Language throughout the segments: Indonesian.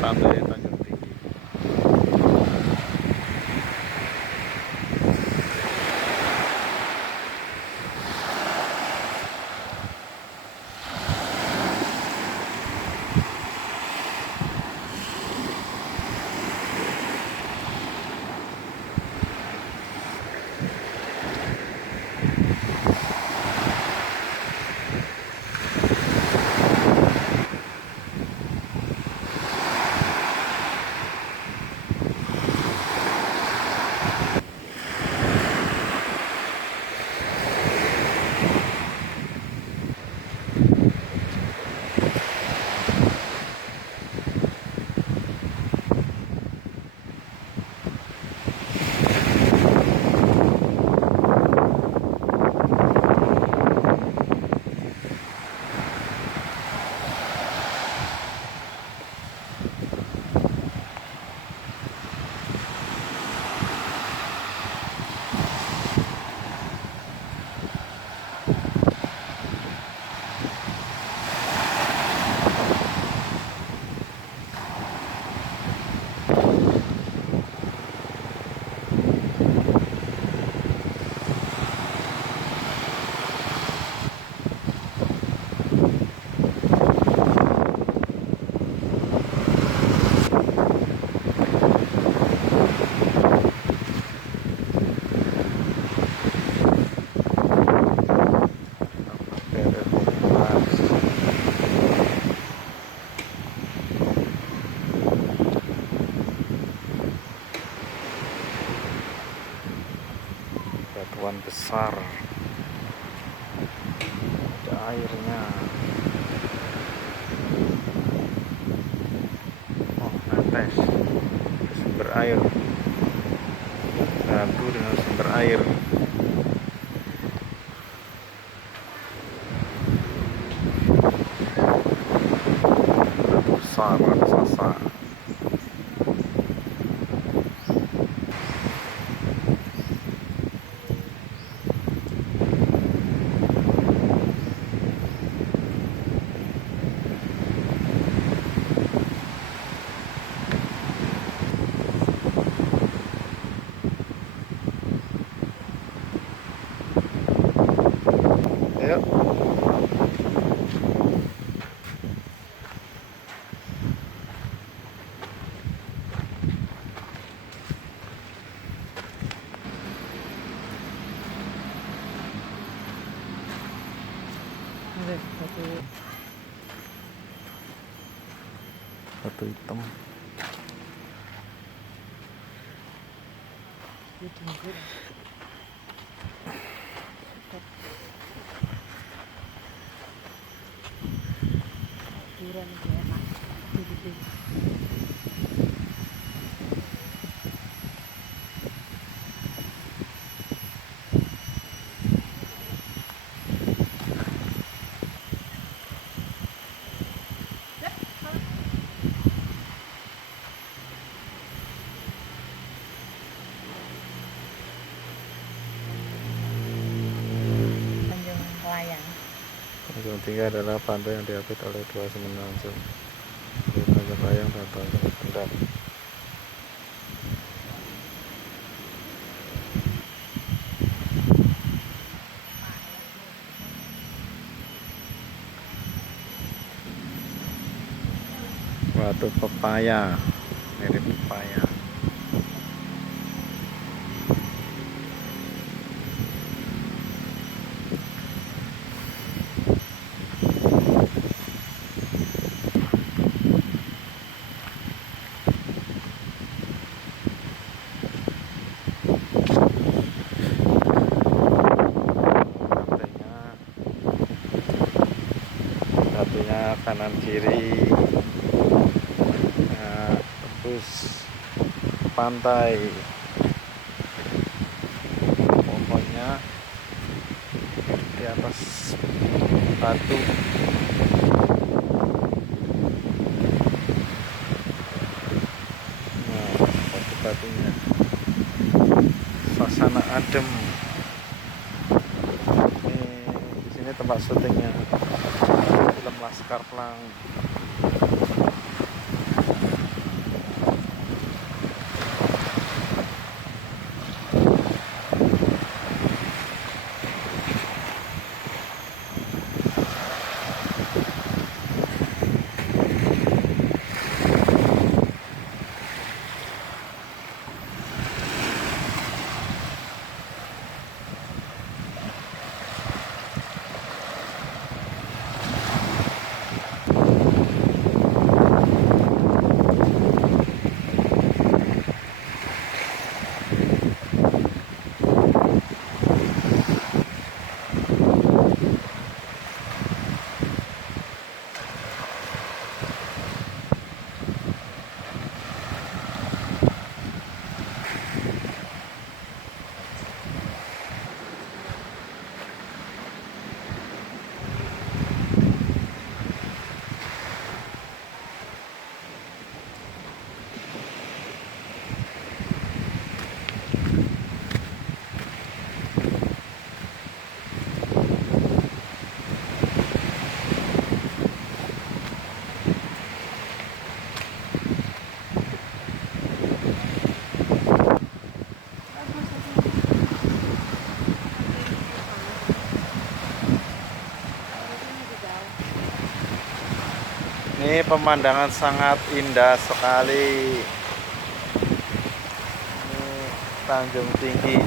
Pantai Tanjung Tinggi. Batuan besar, ada airnya. Oh, netes sumber air, batu dengan sumber air. Batu besar, raksasa. Yuk. Batu hitam. Tanjung Tinggi adalah pantai yang diapit oleh dua semenanjung, Tanjung Layang dan Tanjung Kendal. Batu pepaya, mirip pepaya. Batunya kanan kiri, tembus pantai. Pohonnya di atas batu. Nah, batu-batunya, suasana adem. Di sini tempat syutingnya film Laskar Pelangi. Ini pemandangan sangat indah sekali. Ini Tanjung Tinggi.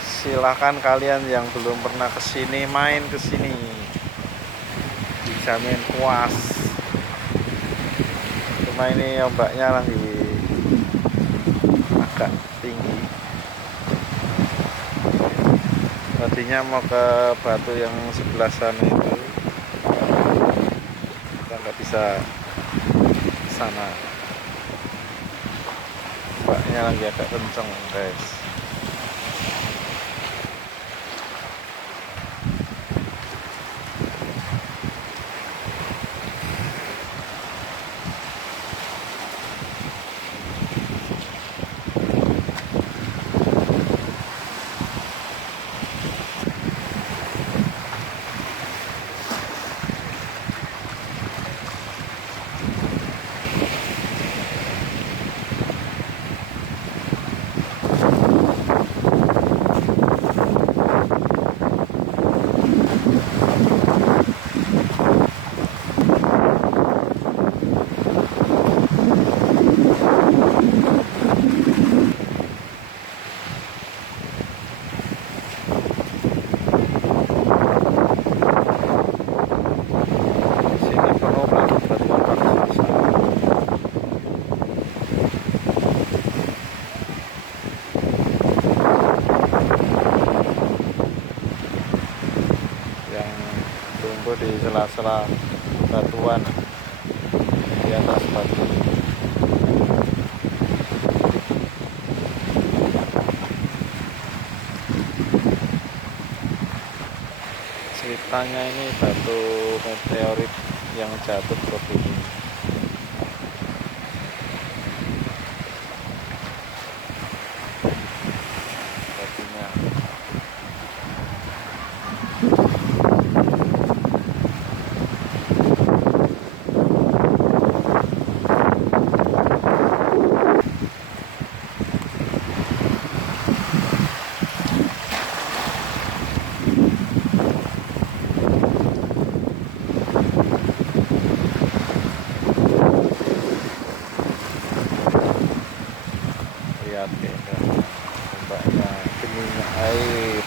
Silahkan kalian yang belum pernah kesini main kesini, dijamin puas. Cuma ini ombaknya lagi agak tinggi. Tadinya mau ke batu yang sebelah sana itu, kita nggak bisa ke sana. Ombaknya lagi agak kenceng, guys. Tumbuh di sela-sela batuan di atas batu. Ceritanya ini batu meteorit yang jatuh ke bumi. Batunya lihat ya, ombaknya, beningnya air.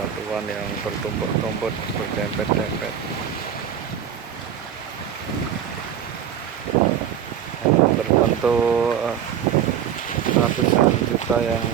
Batuan yang bertumpuk-tumpuk, berdempet-dempet, berbentuk ratusan juta yang